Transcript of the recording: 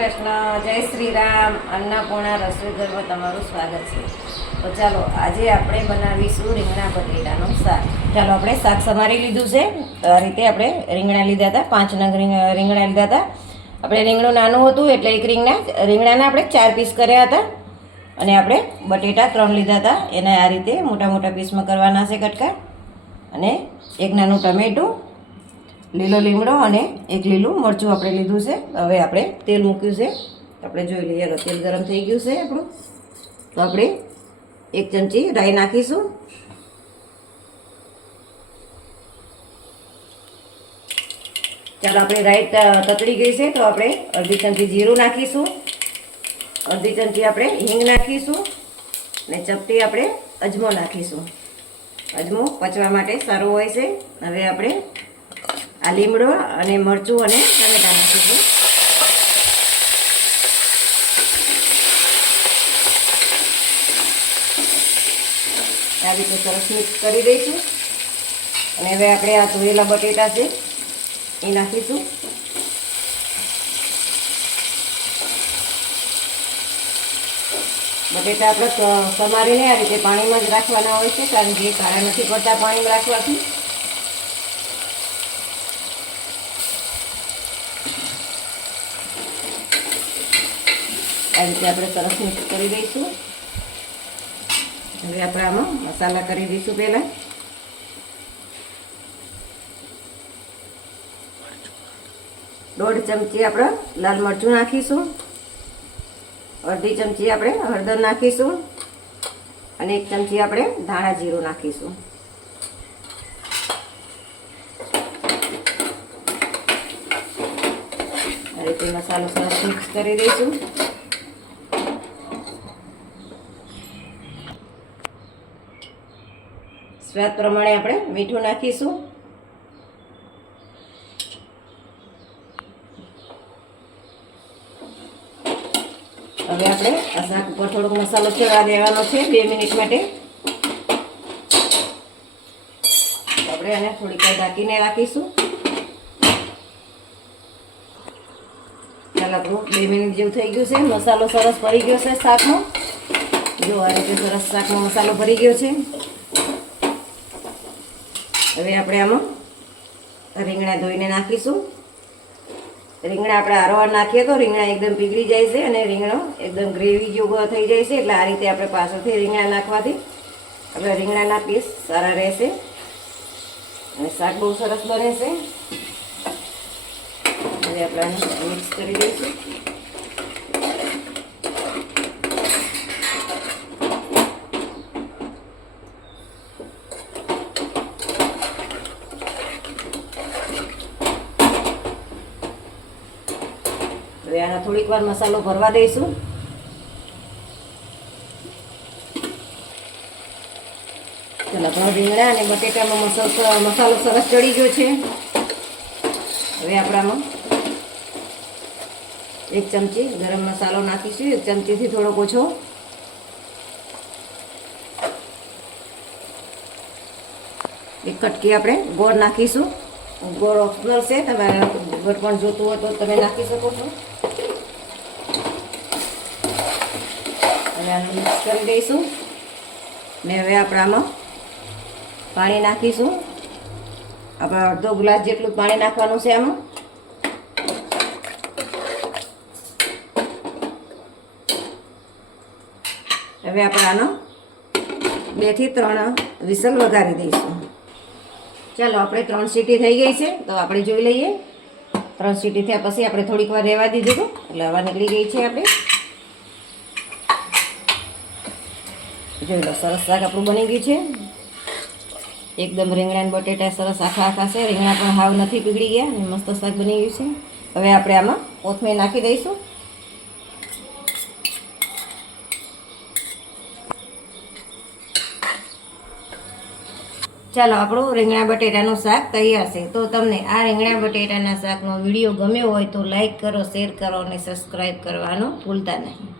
કૃષ્ણ, જય શ્રી રામ. અન્નપૂર્ણા રસોઈ ઘરમાં તમારું સ્વાગત છે. તો ચાલો આજે આપણે બનાવીશું રીંગણા બટેટાનું શાક. ચાલો આપણે શાક સમારી લીધું છે. તો આ રીતે આપણે રીંગણા લીધા હતા, 5 નંગ રીંગણા લીધા હતા. આપણે રીંગણું નાનું હતું એટલે એક રીંગણાના આપણે 4 પીસ કર્યા હતા. અને આપણે બટેટા 3 લીધા હતા. એને આ રીતે મોટા મોટા પીસમાં કરવાના છે કટકા. અને એક નાનું ટમેટું, લીલો લીમડો અને એક લીલું મરચું આપણે લીધું છે. હવે આપણે તેલ મૂક્યું છે, આપણે જોઈ લઈએ. તેલ ગરમ થઈ ગયું છે આપણું. તો આપણે 1 ચમચી રાઈ નાખીશું. ચાલો આપણે રાઈ તતડી ગઈ છે તો આપણે અડધી ચમચી જીરું નાખીશું, અડધી ચમચી આપણે હિંગ નાખીશું અને ચપટી આપણે અજમો નાખીશું. અજમો પચવા માટે સારું હોય છે. હવે આપણે આ લીમડો અને મરચું અને ટમેટા નાખીશું. આ રીતે સરસ મિક્સ કરી દઈશું. અને હવે આપણે આ ધોયેલા બટેટા છે એ નાખીશું. બટેટા આપણે સમારીને આ રીતે પાણીમાં જ રાખવાના હોય છે, કારણ કે કાળા નથી પડતા પાણીમાં રાખવાથી. આ રીતે આપણે સરસ મિક્સ કરી દઈશું. હવે આપણે આમાં મસાલા કરી દઈશું. પહેલાં દોઢ ચમચી આપણે લાલ મરચું નાખીશું, અડધી ચમચી આપણે હળદર નાખીશું અને 1 ચમચી આપણે ધાણા જીરું નાખીશું. આ રીતે મસાલો સરસ મિક્સ કરી દઈશું. સ્વાદ પ્રમાણે આપણે મીઠું નાખીશું. હવે આપણે આ શાક ઉપર થોડોક મસાલો ચડવા દેવાનો છે 2 મિનિટ માટે. આપણે આને થોડીક ઢાંકીને રાખીશું. ચાલો આપણું 2 મિનિટ જેવું થઈ ગયું છે. મસાલો સરસ ભરી ગયો છે શાકમાં. જો આ રીતે સરસ શાકમાં મસાલો ભરી ગયો છે. હવે આપણે આમાં રીંગણા ધોઈને નાખીશું. રીંગણા આપણે આરોવાર નાખીએ તો રીંગણા એકદમ પીગળી જાય છે અને રીંગણો એકદમ ગ્રેવી જેવો થઈ જાય છે. એટલે આ રીતે આપણે પાછળથી રીંગણા નાખવાથી આપણે રીંગણાના પીસ સારા રહેશે અને શાક બહુ સરસ બને છે. હવે આપણે આને મિક્સ કરી દઈશું. હવે આને થોડીક વાર મસાલો ભરવા દઈશું. ચાલો આપણો રીંગણા અને બટેટામાં મસાલો સરસ ચડી ગયો છે. હવે આપણામાં 1 ચમચી ગરમ મસાલો નાખીશું, 1 ચમચીથી થોડોક ઓછો. એક કટકી આપણે ગોળ નાખીશું. ગોળ ઓપ્શનલ છે, તમારે ગોળ પણ જોતું હોય તો તમે નાખી શકો છો. અને આને મિક્સ કરી દઈશું. ને હવે આપણે આમાં પાણી નાખીશું. આપણે અડધો ગ્લાસ જેટલું પાણી નાખવાનું છે આમાં. હવે આપણે આનો 2 થી 3 વિસલ વગાડી દઈશું. ચાલો આપણે 3 સીટી થઈ ગઈ છે તો આપણે જોઈ લઈએ. 3 સીટી થયા પછી આપણે થોડીક વાર રહેવા દીધું હતું એટલે હવા નીકળી ગઈ છે. આપણે જોઈ લો, સરસ શાક આપણું બની ગયું છે. એકદમ રીંગણા અને બટેટા સરસ આખા છે. રીંગણા પણ હાવ નથી પીગળી ગયા અને મસ્ત શાક બની ગયું છે. હવે આપણે આમાં કોથમીર નાખી દઈશું. ચાલો આપણું રીંગણા બટેટાનું શાક તૈયાર છે. તો તમને આ રીંગણા બટેટાના શાકનો વિડીયો ગમ્યો હોય તો લાઈક કરો, શેર કરો અને સબસ્ક્રાઈબ કરવાનું ભૂલતા નહીં.